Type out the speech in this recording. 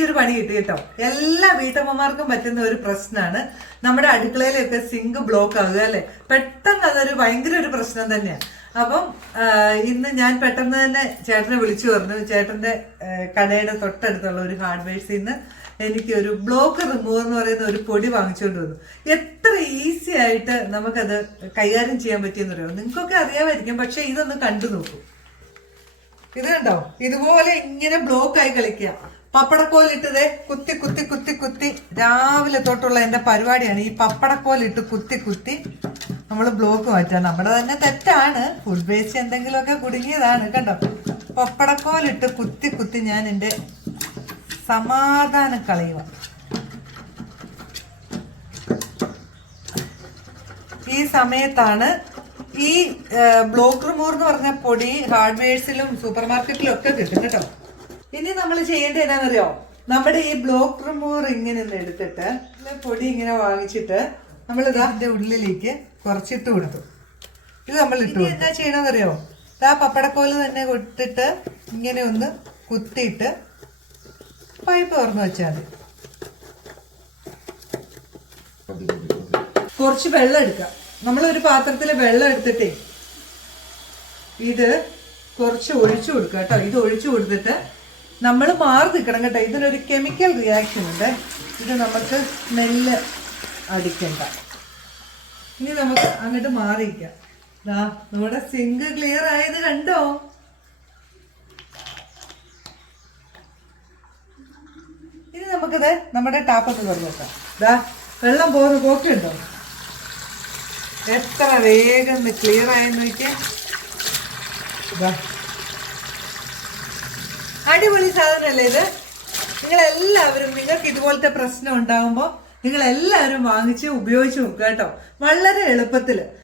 എനിക്കൊരു പണി കിട്ടി കേട്ടോ. എല്ലാ വീട്ടമ്മമാർക്കും പറ്റുന്ന ഒരു പ്രശ്നമാണ് നമ്മുടെ അടുക്കളയിലൊക്കെ സിങ്ക് ബ്ലോക്ക് ആകുക അല്ലെ. പെട്ടെന്ന് അതൊരു ഭയങ്കര ഒരു പ്രശ്നം തന്നെയാണ്. അപ്പം ഇന്ന് ഞാൻ പെട്ടെന്ന് തന്നെ ചേട്ടനെ വിളിച്ചു പറഞ്ഞു. ചേട്ടന്റെ കടയുടെ തൊട്ടടുത്തുള്ള ഒരു ഹാർഡ്വെയർസിൽ നിന്ന് എനിക്ക് ഒരു ബ്ലോക്ക് റിമൂവർ എന്ന് പറയുന്ന ഒരു പൊടി വാങ്ങിച്ചുകൊണ്ട് വന്നു. എത്ര ഈസി ആയിട്ട് നമുക്കത് കൈകാര്യം ചെയ്യാൻ പറ്റിയെന്ന് പറയുമോ. നിങ്ങൾക്കൊക്കെ അറിയാമായിരിക്കും, പക്ഷെ ഇതൊന്ന് കണ്ടു നോക്കൂ. ഇത് കണ്ടോ, ഇതുപോലെ ഇങ്ങനെ ബ്ലോക്ക് ആയി കളിക്കുക. പപ്പടക്കോലിട്ടതേ കുത്തി കുത്തി കുത്തി കുത്തി രാവിലെ തൊട്ടുള്ള എന്റെ പരിപാടിയാണ്. ഈ പപ്പടക്കോലിട്ട് കുത്തി കുത്തി നമ്മൾ ബ്ലോക്ക് മാറ്റാം. നമ്മുടെ തന്നെ തെറ്റാണ്, ഫുഡ് വേസ്റ്റ് എന്തെങ്കിലുമൊക്കെ കുടുങ്ങിയതാണ്. കണ്ടോ, പപ്പടക്കോലിട്ട് കുത്തി കുത്തി ഞാൻ എന്റെ സമാധാനം കളയുക. ഈ സമയത്താണ് ഈ ബ്ലോക്ക് റിമൂവർ എന്ന് പറഞ്ഞ പൊടി ഹാർഡ്വെയർസിലും സൂപ്പർ മാർക്കറ്റിലും ഒക്കെ കിട്ടും കേട്ടോ. ഇനി നമ്മൾ ചെയ്യേണ്ടത് എന്നാന്നറിയോ, നമ്മുടെ ഈ ബ്ലോക്ക് റിമൂവർ ഇങ്ങനെ ഒന്ന് എടുത്തിട്ട് പൊടി ഇങ്ങനെ വാങ്ങിച്ചിട്ട് നമ്മൾ ഇതിന്റെ ഉള്ളിലേക്ക് കുറച്ചിട്ട് കൊടുത്തു. ഇത് നമ്മൾ ഇട്ട് എന്നാ ചെയ്യണമെന്നറിയോ, ആ പപ്പടക്കോല് തന്നെ കൊടുത്തിട്ട് ഇങ്ങനെ ഒന്ന് കുത്തിയിട്ട് പൈപ്പ് തുറന്നു വെച്ചാൽ മതി. കുറച്ച് വെള്ളം എടുക്കാം. നമ്മളൊരു പാത്രത്തിൽ വെള്ളം എടുത്തിട്ടേ ഇത് കുറച്ച് ഒഴിച്ചു കൊടുക്കുക കേട്ടോ. ഇത് ഒഴിച്ചു കൊടുത്തിട്ട് നമ്മൾ മാറി നിൽക്കണം കേട്ടോ. ഇതിനൊരു കെമിക്കൽ റിയാക്ഷൻ ഉണ്ട്. ഇത് നമുക്ക് സ്മെല്ല് അടിക്കണ്ട. ഇനി നമുക്ക് അങ്ങോട്ട് മാറിയിരിക്കാം. നമ്മുടെ സിങ്ക് ക്ലിയർ ആയത് കണ്ടോ. ഇനി നമുക്കിത് നമ്മുടെ ടാപ്പൊക്കെ തുറന്നു വെക്കാം. വെള്ളം പോകുന്ന പോക്കുണ്ടോ, എത്ര വേഗം ക്ലിയർ ആയെന്ന് നോക്കിയാൽ. അടിപൊളി സാധനമല്ലേ ഇത്. നിങ്ങളെല്ലാവരും, നിങ്ങൾക്ക് ഇതുപോലത്തെ പ്രശ്നം ഉണ്ടാകുമ്പോൾ നിങ്ങളെല്ലാവരും വാങ്ങിച്ച് ഉപയോഗിച്ച് നോക്കുക കേട്ടോ. വളരെ എളുപ്പത്തിൽ